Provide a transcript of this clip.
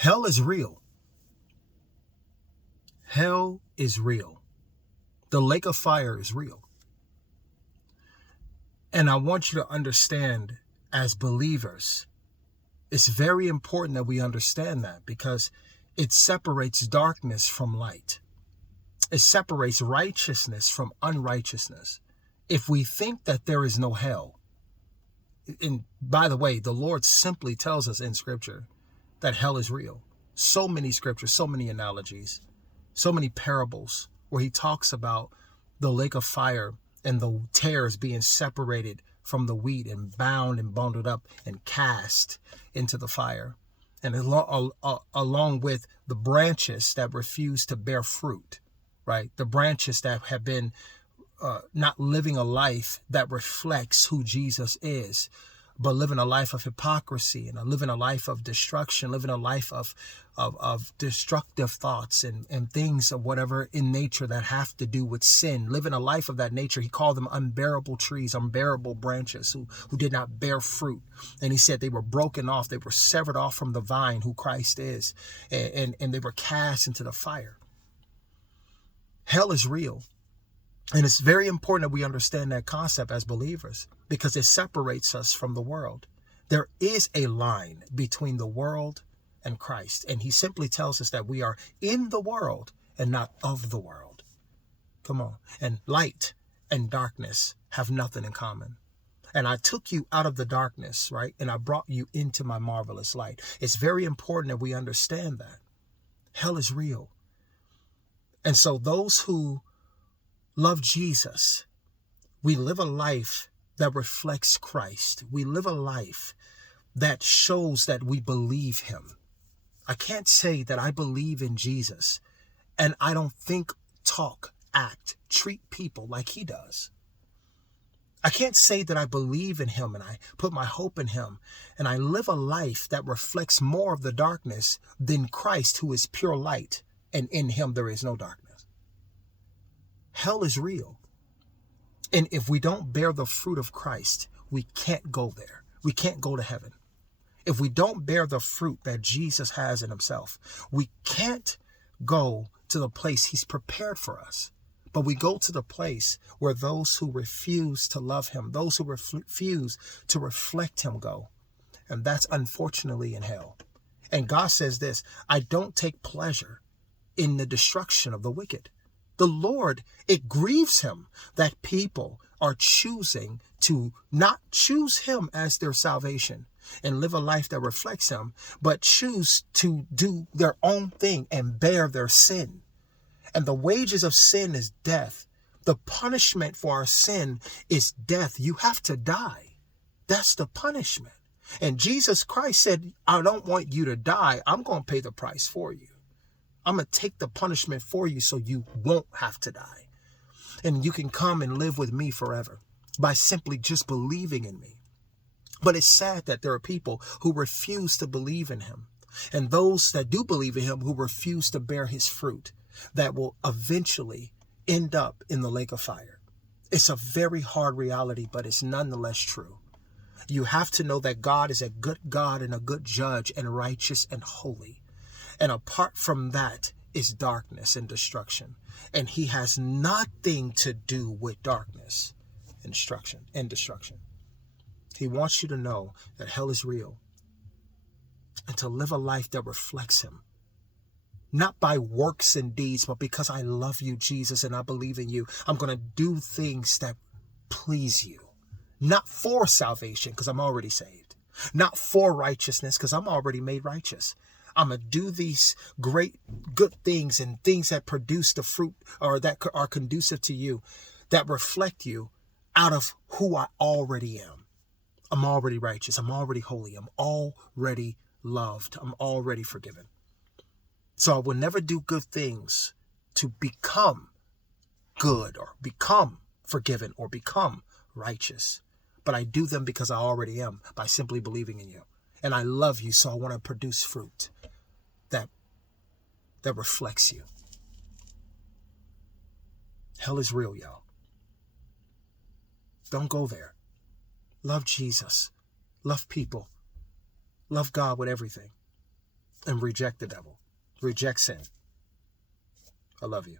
Hell is real. Hell is real. The lake of fire is real. And I want you to understand, as believers, it's very important that we understand that, because it separates darkness from light. It separates righteousness from unrighteousness. If we think that there is no hell, and by the way, the Lord simply tells us in Scripture that hell is real. So many scriptures, so many analogies, so many parables where he talks about the lake of fire and the tares being separated from the wheat and bound and bundled up and cast into the fire. And along with the branches that refuse to bear fruit, right? The branches that have been not living a life that reflects who Jesus is, but living a life of hypocrisy and living a life of destruction, living a life of destructive thoughts and things of whatever in nature that have to do with sin, living a life of that nature. He called them unbearable trees, unbearable branches who did not bear fruit. And he said they were broken off, they were severed off from the vine, who Christ is, and they were cast into the fire. Hell is real. And it's very important that we understand that concept as believers, because it separates us from the world. There is a line between the world and Christ. And he simply tells us that we are in the world and not of the world. Come on. And light and darkness have nothing in common. And I took you out of the darkness, right? And I brought you into my marvelous light. It's very important that we understand that. Hell is real. And so those who love Jesus, we live a life that reflects Christ. We live a life that shows that we believe him. I can't say that I believe in Jesus and I don't think, talk, act, treat people like he does. I can't say that I believe in him and I put my hope in him and I live a life that reflects more of the darkness than Christ, who is pure light, and in him there is no darkness. Hell is real. And if we don't bear the fruit of Christ, we can't go there. We can't go to heaven. If we don't bear the fruit that Jesus has in himself, we can't go to the place he's prepared for us. But we go to the place where those who refuse to love him, those who refuse to reflect him, go. And that's unfortunately in hell. And God says this: I don't take pleasure in the destruction of the wicked. The Lord, it grieves him that people are choosing to not choose him as their salvation and live a life that reflects him, but choose to do their own thing and bear their sin. And the wages of sin is death. The punishment for our sin is death. You have to die. That's the punishment. And Jesus Christ said, I don't want you to die. I'm going to pay the price for you. I'm going to take the punishment for you so you won't have to die. And you can come and live with me forever by simply just believing in me. But it's sad that there are people who refuse to believe in him. And those that do believe in him who refuse to bear his fruit, that will eventually end up in the lake of fire. It's a very hard reality, but it's nonetheless true. You have to know that God is a good God and a good judge and righteous and holy. And apart from that is darkness and destruction. And he has nothing to do with darkness and destruction. He wants you to know that hell is real and to live a life that reflects him. Not by works and deeds, but because I love you, Jesus, and I believe in you. I'm going to do things that please you. Not for salvation, because I'm already saved. Not for righteousness, because I'm already made righteous. I'm going to do these great, good things and things that produce the fruit, or that are conducive to you, that reflect you, out of who I already am. I'm already righteous. I'm already holy. I'm already loved. I'm already forgiven. So I will never do good things to become good or become forgiven or become righteous. But I do them because I already am, by simply believing in you. And I love you, so I want to produce fruit that reflects you. Hell is real, y'all. Don't go there. Love Jesus. Love people. Love God with everything. and reject the devil. Reject sin. I love you.